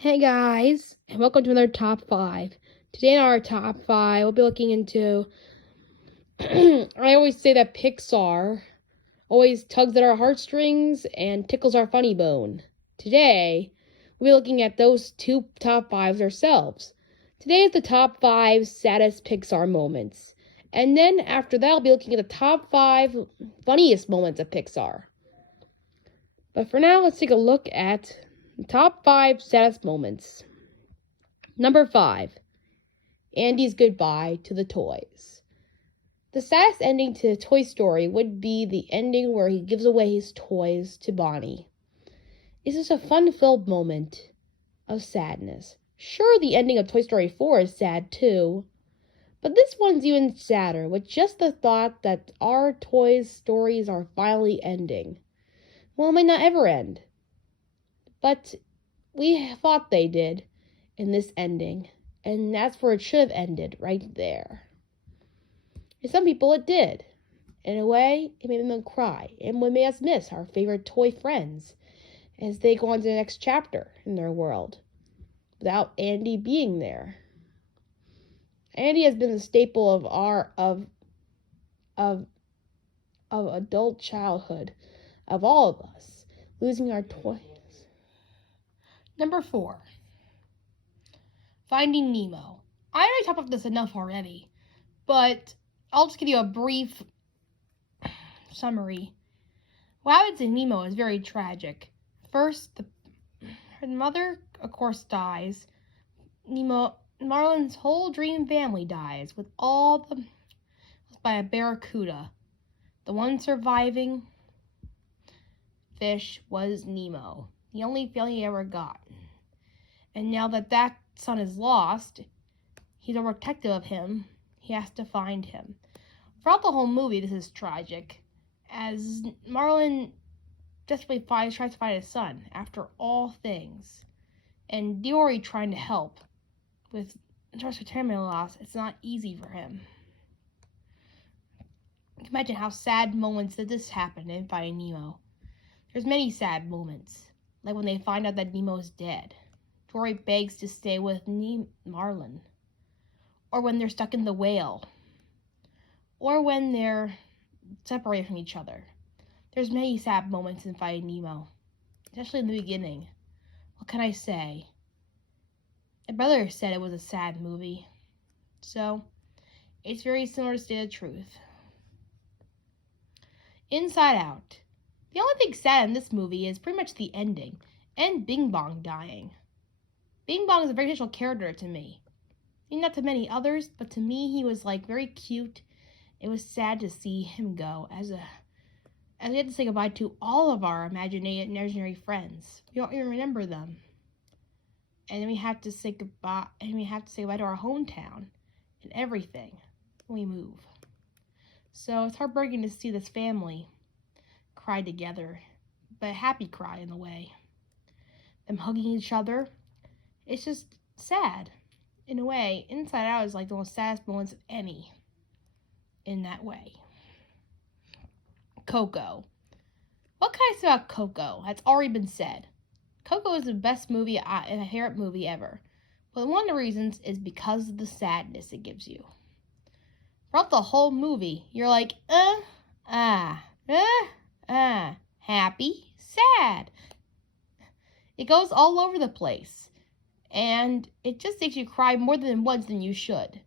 Hey guys, and welcome to another top 5. Today in our top 5, we'll be looking into. I always say that Pixar always tugs at our heartstrings and tickles our funny bone. Today, we'll be looking at those two top 5s ourselves. Today is the top 5 saddest Pixar moments. And then after that, I'll be looking at the top 5 funniest moments of Pixar. But for now, let's take a look at top 5 saddest moments. Number 5. Andy's goodbye to the toys. The saddest ending to Toy Story would be the ending where he gives away his toys to Bonnie. It's just a fun-filled moment of sadness. Sure, the ending of Toy Story 4 is sad too, but this one's even sadder with just the thought that our toys' stories are finally ending. Well, it might not ever end, but we thought they did in this ending, and that's where it should have ended, right there. And some people it did. In a way, it made them cry, and would make us miss our favorite toy friends as they go on to the next chapter in their world without Andy being there. Andy has been the staple of our of adult childhood of all of us, losing our toys. Number 4. Finding Nemo. I already talked about this enough already, but I'll just give you a brief summary. What happens in Nemo is very tragic. First, her mother, of course, dies. Marlin's whole dream family dies, by a barracuda. The one surviving fish was Nemo, the only family he ever got. And now that son is lost, he's overprotective of him. He has to find him. Throughout the whole movie, this is tragic, as Marlin desperately tries to find his son after all things. And Dory trying to help with terminal loss. It's not easy for him. You can imagine how sad moments that this happened in Finding Nemo. There's many sad moments, like when they find out that Nemo is dead. Dory begs to stay with Marlin. Or when they're stuck in the whale. Or when they're separated from each other. There's many sad moments in Finding Nemo, especially in the beginning. What can I say? My brother said it was a sad movie. So, it's very similar to State of Truth. Inside Out. The only thing sad in this movie is pretty much the ending, and Bing Bong dying. Bing Bong is a very special character to me. Not to many others, but to me he was very cute. It was sad to see him go as we had to say goodbye to all of our imaginary friends. We don't even remember them. And then we have to say goodbye to our hometown and everything when we move. So it's heartbreaking to see this family cry together, but a happy cry in a way. Them hugging each other. It's just sad. In a way, Inside Out is the most saddest moments of any in that way. Coco. What can I say about Coco? That's already been said. Coco is the best movie and my favorite movie ever. But one of the reasons is because of the sadness it gives you. Throughout the whole movie, you're like, happy, sad. It goes all over the place. And it just makes you cry more than once than you should.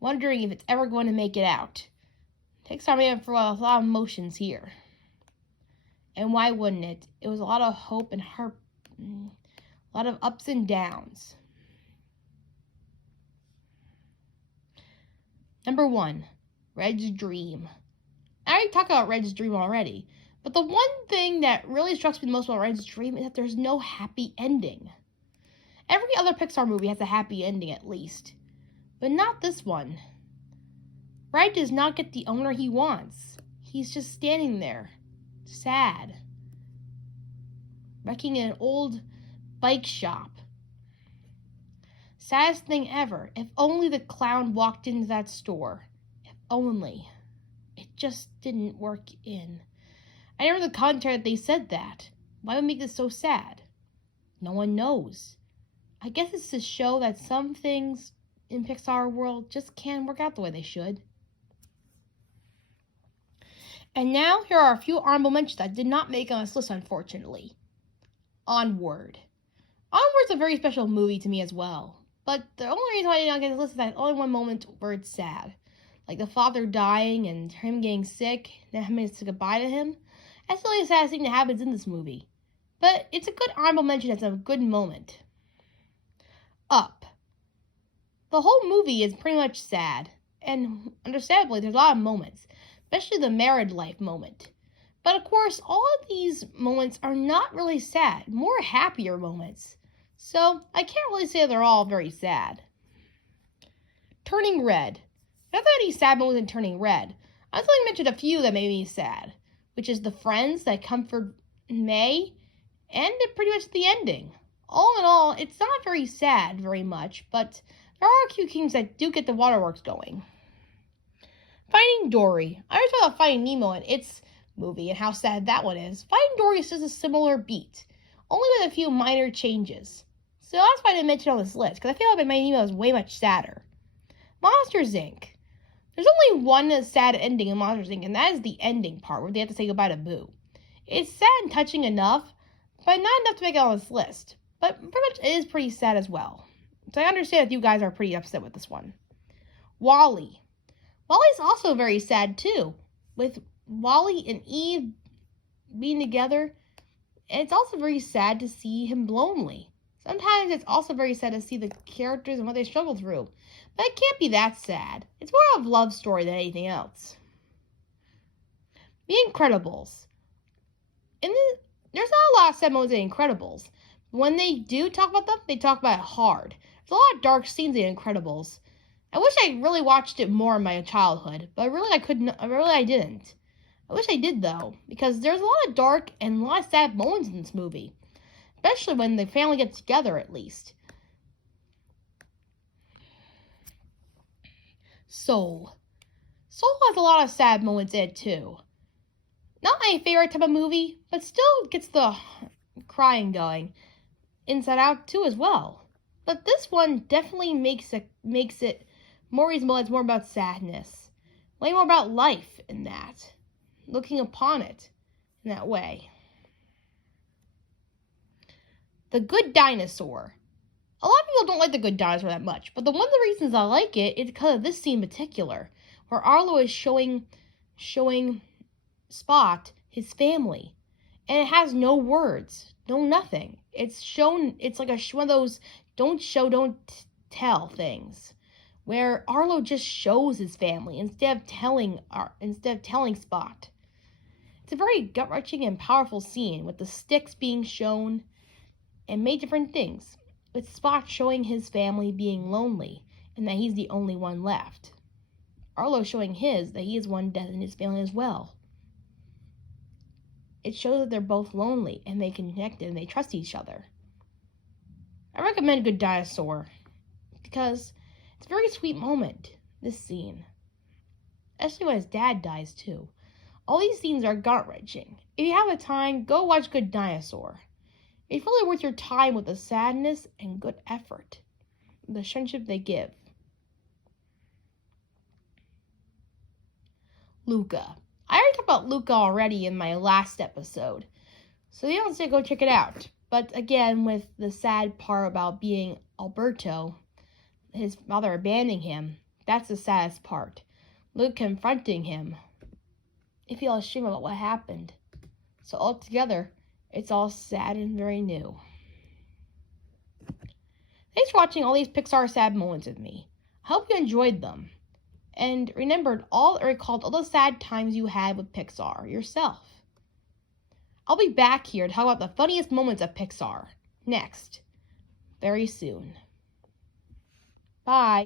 Wondering if it's ever going to make it out. Pixar made up for a lot of emotions here. And why wouldn't it? It was a lot of hope and heart, a lot of ups and downs. Number 1, Red's Dream. I already talked about Red's Dream already, but the one thing that really strikes me the most about Red's Dream is that there's no happy ending. Every other Pixar movie has a happy ending at least, but not this one. Red does not get the owner he wants. He's just standing there, sad, wrecking an old bike shop. Saddest thing ever. If only the clown walked into that store. If only. It just didn't work in. I never the commentary that they said that. Why would it make this so sad? No one knows. I guess it's to show that some things in Pixar world just can't work out the way they should. And now here are a few honorable mentions that did not make on this list, unfortunately. Onward. Onward's a very special movie to me as well. But the only reason why I did not get this list is that only one moment where it's sad. Like the father dying and him getting sick, then having to say goodbye to him. That's really the saddest thing that happens in this movie. But it's a good honorable mention. It's a good moment. Up. The whole movie is pretty much sad. And understandably, there's a lot of moments. Especially the married life moment. But of course, all of these moments are not really sad. More happier moments. So, I can't really say they're all very sad. Turning red. Not that any sad moments in Turning Red. I was only mentioned a few that made me sad. Which is the friends that comfort May. And pretty much the ending. All in all, it's not very sad very much. But there are a few things that do get the waterworks going. Finding Dory. I always talk about Finding Nemo in its movie and how sad that one is. Finding Dory is just a similar beat. Only with a few minor changes. So that's why I didn't mention on this list. Because I feel like Finding Nemo is way much sadder. Monsters, Inc. There's only one sad ending in Monsters, Inc. And that is the ending part where they have to say goodbye to Boo. It's sad and touching enough. But not enough to make it on this list. But pretty much it is pretty sad as well. So I understand if you guys are pretty upset with this one. WALL-E. WALL-E's also very sad too. With WALL-E and Eve being together. And it's also very sad to see him lonely. Sometimes it's also very sad to see the characters and what they struggle through. But it can't be that sad. It's more of a love story than anything else. The Incredibles. There's not a lot of sad moments in Incredibles. When they do talk about them, they talk about it hard. There's a lot of dark scenes in Incredibles. I wish I really watched it more in my childhood, but I didn't. I wish I did though, because there's a lot of dark and a lot of sad moments in this movie. Especially when the family gets together, at least. Soul. Soul has a lot of sad moments in it too. Not my favorite type of movie, but still gets the crying going. Inside Out too as well. But this one definitely makes it more reasonable. It's more about sadness. Way more about life in that. Looking upon it in that way. The Good Dinosaur. A lot of people don't like The Good Dinosaur that much, but one of the reasons I like it is because of this scene in particular, where Arlo is showing Spot his family, and it has no words, no nothing. It's shown. It's like one of those don't show, don't tell things, where Arlo just shows his family instead of telling Spot. It's a very gut-wrenching and powerful scene with the sticks being shown and made different things, with Spot showing his family being lonely and that he's the only one left. Arlo showing that he is one death in his family as well. It shows that they're both lonely and they connect and they trust each other. I recommend Good Dinosaur because it's a very sweet moment, this scene. Especially when his dad dies too. All these scenes are gut-wrenching. If you have the time, go watch Good Dinosaur. It's really worth your time with the sadness and good effort. The friendship they give. Luca. I already talked about Luca already in my last episode. So you don't say go check it out. But again, with the sad part about being Alberto, his mother abandoning him, that's the saddest part. Luke confronting him. I feel ashamed about what happened. So altogether, it's all sad and very new. Thanks for watching all these Pixar sad moments with me. I hope you enjoyed them. And recalled all the sad times you had with Pixar yourself. I'll be back here to talk about the funniest moments of Pixar next, very soon. Bye.